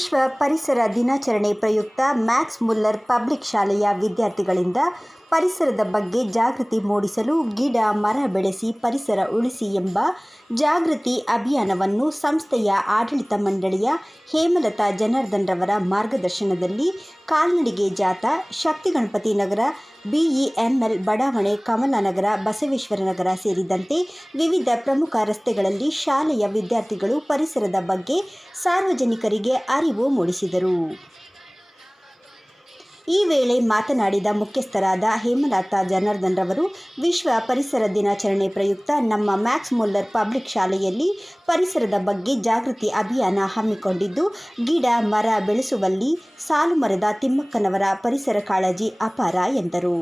ವಿಶ್ವ ಪರಿಸರ ದಿನಾಚರಣೆ ಪ್ರಯುಕ್ತ ಮ್ಯಾಕ್ಸ್ ಮುಲ್ಲರ್ ಪಬ್ಲಿಕ್ ಶಾಲೆಯ ವಿದ್ಯಾರ್ಥಿಗಳಿಂದ ಪರಿಸರದ ಬಗ್ಗೆ ಜಾಗೃತಿ ಮೂಡಿಸಲು ಗಿಡ ಮರ ಬೆಳೆಸಿ ಪರಿಸರ ಉಳಿಸಿ ಎಂಬ ಜಾಗೃತಿ ಅಭಿಯಾನವನ್ನು ಸಂಸ್ಥೆಯ ಆಡಳಿತ ಮಂಡಳಿಯ ಹೇಮಲತಾ ಜನಾರ್ದನ್ ರವರ ಮಾರ್ಗದರ್ಶನದಲ್ಲಿ ಕಾಲ್ನಡಿಗೆ ಜಾಥಾ ಶಕ್ತಿಗಣಪತಿ ನಗರ, BEML ಬಡಾವಣೆ, ಕಮಲಾನಗರ, ಬಸವೇಶ್ವರ ನಗರ ಸೇರಿದಂತೆ ವಿವಿಧ ಪ್ರಮುಖ ರಸ್ತೆಗಳಲ್ಲಿ ಶಾಲೆಯ ವಿದ್ಯಾರ್ಥಿಗಳು ಪರಿಸರದ ಬಗ್ಗೆ ಸಾರ್ವಜನಿಕರಿಗೆ ಅರಿವು ಮೂಡಿಸಿದರು. ಈ ವೇಳೆ ಮಾತನಾಡಿದ ಮುಖ್ಯಸ್ಥರಾದ ಹೇಮಲತಾ ಜನಾರ್ದನ್ ರವರು, ವಿಶ್ವ ಪರಿಸರ ದಿನಾಚರಣೆ ಪ್ರಯುಕ್ತ ನಮ್ಮ ಮ್ಯಾಕ್ಸ್ ಮುಲ್ಲರ್ ಪಬ್ಲಿಕ್ ಶಾಲೆಯಲ್ಲಿ ಪರಿಸರದ ಬಗ್ಗೆ ಜಾಗೃತಿ ಅಭಿಯಾನ ಹಮ್ಮಿಕೊಂಡಿದ್ದು, ಗಿಡ ಮರ ಬೆಳೆಸುವಲ್ಲಿ ಸಾಲು ಮರದ ತಿಮ್ಮಕ್ಕನವರ ಪರಿಸರ ಕಾಳಜಿ ಅಪಾರ ಎಂದರು.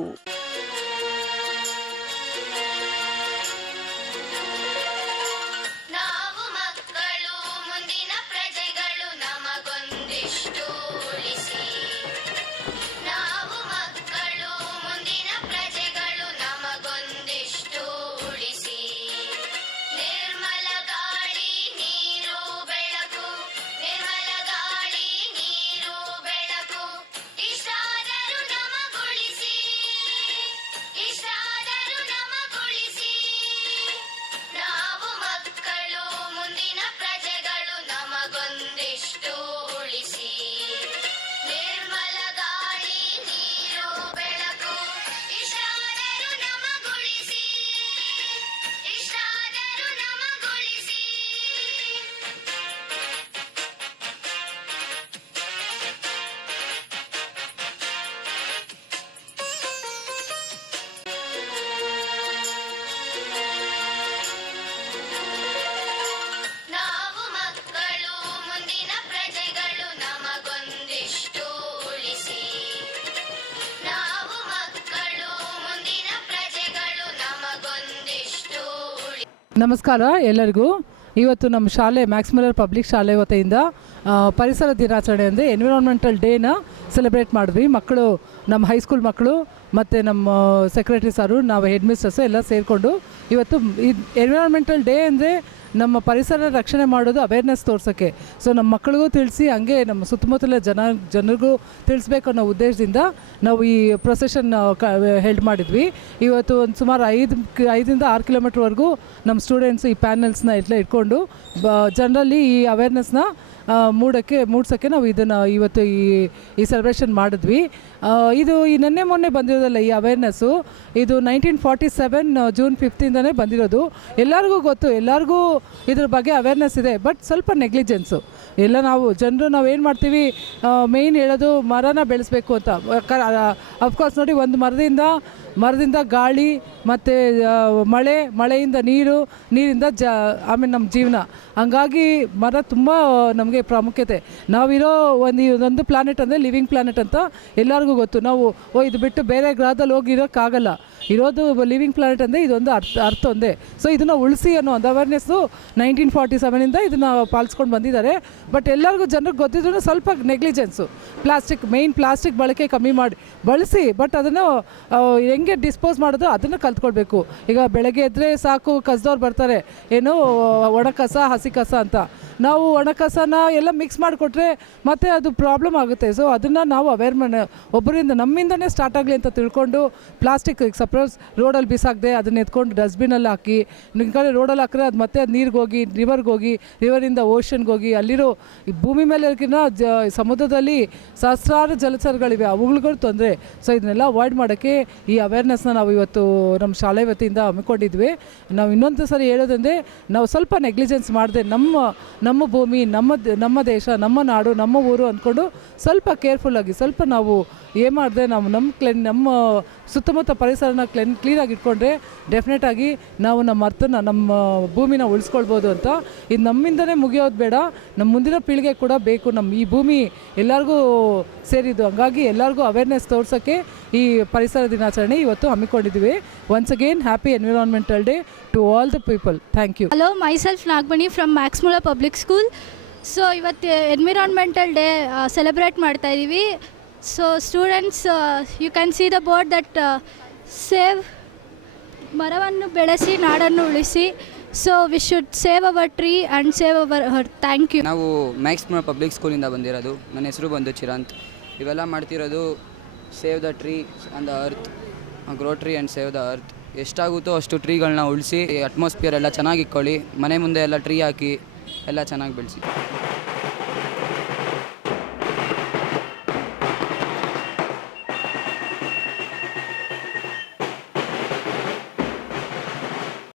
ನಮಸ್ಕಾರ ಎಲ್ಲರಿಗೂ. ಇವತ್ತು ನಮ್ಮ ಶಾಲೆ ಮ್ಯಾಕ್ಸ್ ಮುಲ್ಲರ್ ಪಬ್ಲಿಕ್ ಶಾಲೆ ವತಿಯಿಂದ ಪರಿಸರ ದಿನಾಚರಣೆ ಅಂದರೆ ಎನ್ವಿರಾನ್ಮೆಂಟಲ್ ಡೇನ ಸೆಲೆಬ್ರೇಟ್ ಮಾಡಿದ್ವಿ. ಮಕ್ಕಳು, ನಮ್ಮ ಹೈಸ್ಕೂಲ್ ಮಕ್ಕಳು ಮತ್ತು ನಮ್ಮ ಸೆಕ್ರೆಟರಿ ಸಾರು, ನಾವು ಹೆಡ್ ಮಿಸ್ಟರ್ಸು ಎಲ್ಲ ಸೇರಿಕೊಂಡು ಇವತ್ತು ಈ ಎನ್ವಿರಾನ್ಮೆಂಟಲ್ ಡೇ ಅಂದರೆ ನಮ್ಮ ಪರಿಸರ ರಕ್ಷಣೆ ಮಾಡೋದು ಅವೇರ್ನೆಸ್ ತೋರ್ಸೋಕ್ಕೆ. ಸೊ ನಮ್ಮ ಮಕ್ಕಳಿಗೂ ತಿಳಿಸಿ, ಹಂಗೆ ನಮ್ಮ ಸುತ್ತಮುತ್ತಲ ಜನರಿಗೂ ತಿಳಿಸ್ಬೇಕು ಅನ್ನೋ ಉದ್ದೇಶದಿಂದ ನಾವು ಈ ಪ್ರೊಸೆಷನ್ ಹೆಲ್ಡ್ ಮಾಡಿದ್ವಿ. ಇವತ್ತು ಒಂದು ಸುಮಾರು 5ರಿಂದ 6 ಕಿಲೋಮೀಟ್ರ್ವರೆಗೂ ನಮ್ಮ ಸ್ಟೂಡೆಂಟ್ಸ್ ಈ ಪ್ಯಾನಲ್ಸ್ನ ಎಲ್ಲ ಇಟ್ಕೊಂಡು ಜನರಲ್ಲಿ ಈ ಅವೇರ್ನೆಸ್ನ ಮೂಡ್ಸೋಕ್ಕೆ ನಾವು ಇದನ್ನು ಇವತ್ತು ಈ ಸೆಲೆಬ್ರೇಷನ್ ಮಾಡಿದ್ವಿ. ಇದು ಈ ಮೊನ್ನೆ ಬಂದಿರೋದಲ್ಲ, ಈ ಅವೇರ್ನೆಸ್ಸು ಇದು 1947 ಜೂನ್ 5 ಬಂದಿರೋದು. ಎಲ್ಲರಿಗೂ ಗೊತ್ತು, ಎಲ್ಲರಿಗೂ ಇದ್ರ ಬಗ್ಗೆ ಅವೇರ್ನೆಸ್ ಇದೆ, ಬಟ್ ಸ್ವಲ್ಪ ನೆಗ್ಲಿಜೆನ್ಸು ಎಲ್ಲ. ನಾವು ಏನು ಮಾಡ್ತೀವಿ, ಮೇಯ್ನ್ ಹೇಳೋದು ಮರನ ಬೆಳೆಸಬೇಕು ಅಂತ. ಅಫ್ಕೋರ್ಸ್ ನೋಡಿ, ಒಂದು ಮರದಿಂದ ಗಾಳಿ ಮತ್ತು ಮಳೆಯಿಂದ ನೀರಿಂದ ಆಮೇಲೆ ನಮ್ಮ ಜೀವನ. ಹಂಗಾಗಿ ಮರ ತುಂಬ ನಮಗೆ ಪ್ರಾಮುಖ್ಯತೆ. ನಾವಿರೋ ಒಂದು ಪ್ಲಾನೆಟ್ ಅಂದರೆ ಲಿವಿಂಗ್ ಪ್ಲಾನೆಟ್ ಅಂತ ಎಲ್ಲರಿಗೂ ಗೊತ್ತು. ನಾವು ಇದು ಬಿಟ್ಟು ಬೇರೆ ಗ್ರಹದಲ್ಲಿ ಹೋಗಿರೋಕ್ಕಾಗಲ್ಲ. ಇರೋದು ಲಿವಿಂಗ್ ಪ್ಲಾನೆಟ್ ಅಂದರೆ ಇದೊಂದು ಅರ್ಥ ಒಂದೇ. ಸೊ ಇದನ್ನು ಉಳಿಸಿ ಅನ್ನೋ ಒಂದು ಅವೇರ್ನೆಸ್ಸು 1947 ಇದನ್ನು ಪಾಲಿಸ್ಕೊಂಡು ಬಂದಿದ್ದಾರೆ. ಬಟ್ ಎಲ್ಲರಿಗೂ ಜನರಿಗೆ ಗೊತ್ತಿದ್ರೂ ಸ್ವಲ್ಪ ನೆಗ್ಲಿಜೆನ್ಸು. ಪ್ಲಾಸ್ಟಿಕ್ ಬಳಕೆ ಕಮ್ಮಿ ಬಳಸಿ, ಬಟ್ ಅದನ್ನು ಹೆಂಗೆ ಡಿಸ್ಪೋಸ್ ಮಾಡೋದು ಅದನ್ನು ಕಲ್ತ್ಕೊಳ್ಬೇಕು. ಈಗ ಬೆಳಗ್ಗೆ ಎದ್ದರೆ ಸಾಕು, ಕಸದವ್ರು ಬರ್ತಾರೆ, ಏನು ಒಣ ಕಸ ಹಸಿ ಕಸ ಅಂತ. ನಾವು ಒಣ ಕಸನ ಎಲ್ಲ ಮಿಕ್ಸ್ ಮಾಡಿಕೊಟ್ರೆ ಮತ್ತೆ ಅದು ಪ್ರಾಬ್ಲಮ್ ಆಗುತ್ತೆ. ಸೊ ಅದನ್ನು ನಾವು ಒಬ್ಬರಿಂದ ನಮ್ಮಿಂದನೇ ಸ್ಟಾರ್ಟ್ ಆಗಲಿ ಅಂತ ತಿಳ್ಕೊಂಡು, ಪ್ಲಾಸ್ಟಿಕ್ ಸಪೋಸ್ ರೋಡಲ್ಲಿ ಬಿಸಾಕದೆ ಅದನ್ನ ಎತ್ಕೊಂಡು ಡಸ್ಟ್ಬಿನಲ್ಲಿ ಹಾಕಿ, ನಿಮ್ಮ ಕಡೆ ರೋಡಲ್ಲಿ ಹಾಕಿದ್ರೆ ಅದು ಮತ್ತೆ ಅದು ನೀರಿಗೆ ಹೋಗಿ, ರಿವರ್ಗೆ ಹೋಗಿ, ರಿವರಿಂದ ಓಷನ್ಗೆ ಹೋಗಿ, ಅಲ್ಲಿರೋ ಈ ಭೂಮಿ ಮೇಲೆ ಸಮುದ್ರದಲ್ಲಿ ಸಹಸ್ರಾರು ಜಲಚರಗಳಿವೆ, ಅವುಗಳಿಗೂ ತೊಂದರೆ. ಸೊ ಇದನ್ನೆಲ್ಲ ಅವಾಯ್ಡ್ ಮಾಡೋಕ್ಕೆ ಈ ಅವೇರ್ನೆಸ್ನ ನಾವು ಇವತ್ತು ನಮ್ಮ ಶಾಲೆ ವತಿಯಿಂದ ಹಮ್ಮಿಕೊಂಡಿದ್ವಿ. ನಾವು ಇನ್ನೊಂದು ಸರಿ ಹೇಳೋದಂದರೆ, ನಾವು ಸ್ವಲ್ಪ ನೆಗ್ಲಿಜೆನ್ಸ್ ಮಾಡದೆ ನಮ್ಮ ಭೂಮಿ, ನಮ್ಮ ದೇಶ, ನಮ್ಮ ನಾಡು, ನಮ್ಮ ಊರು ಅಂದ್ಕೊಂಡು ಸ್ವಲ್ಪ ಕೇರ್ಫುಲ್ಲಾಗಿ, ಸ್ವಲ್ಪ ನಾವು ಏನು ಮಾಡಿದೆ, ನಮ್ಮ ಸುತ್ತಮುತ್ತ ಪರಿಸರನ ಕ್ಲೀನಾಗಿ ಇಟ್ಕೊಂಡ್ರೆ ಡೆಫಿನೆಟಾಗಿ ನಾವು ನಮ್ಮ ಭೂಮಿನ ಉಳಿಸ್ಕೊಳ್ಬೋದು ಅಂತ. ಇದು ನಮ್ಮಿಂದನೇ ಮುಗಿಯೋದು ಬೇಡ, ನಮ್ಮ ಮುಂದಿನ ಪೀಳಿಗೆ ಕೂಡ ಬೇಕು. ಈ ಭೂಮಿ ಎಲ್ಲರಿಗೂ ಸೇರಿದ್ದು. ಹಂಗಾಗಿ ಎಲ್ಲರಿಗೂ ಅವೇರ್ನೆಸ್ ತೋರ್ಸೋಕ್ಕೆ ಈ ಪರಿಸರ ದಿನಾಚರಣೆ ಇವತ್ತು ಹಮ್ಮಿಕೊಂಡಿದ್ದೀವಿ. Once again happy environmental day to all the people. Thank you. Hello, myself Nagamani from Max Muller public school. So ಇವತ್ತು ಎನ್ವಿರಾನ್ಮೆಂಟಲ್ ಡೇ ಸೆಲೆಬ್ರೇಟ್ ಮಾಡ್ತಾ ಇದ್ದೀವಿ. So students, you can see the board that save, ಮರವನ್ನು ಬೆಳೆಸಿ ನಾಡನ್ನು ಉಳಿಸಿ. So we should save our tree and save our earth. Thank you. ನಾವು Max Muller public ಸ್ಕೂಲಿಂದ ಬಂದಿರೋದು. ನನ್ನ ಹೆಸರು ಬಂದು ಚಿರಾಂತ್. ಇವೆಲ್ಲ ಮಾಡ್ತಿರೋದು save the tree and the earth, grow tree and save the earth. ಎಷ್ಟಾಗುತ್ತೋ ಅಷ್ಟು ಟ್ರೀಗಳನ್ನ ಉಳಿಸಿ, ಅಟ್ಮಾಸ್ಫಿಯರ್ ಎಲ್ಲ ಚೆನ್ನಾಗಿ ಇಟ್ಕೊಳ್ಳಿ, ಮನೆ ಮುಂದೆ ಎಲ್ಲ ಟ್ರೀ ಹಾಕಿ ಎಲ್ಲ ಚೆನ್ನಾಗಿ ಬೆಳೆಸಿ.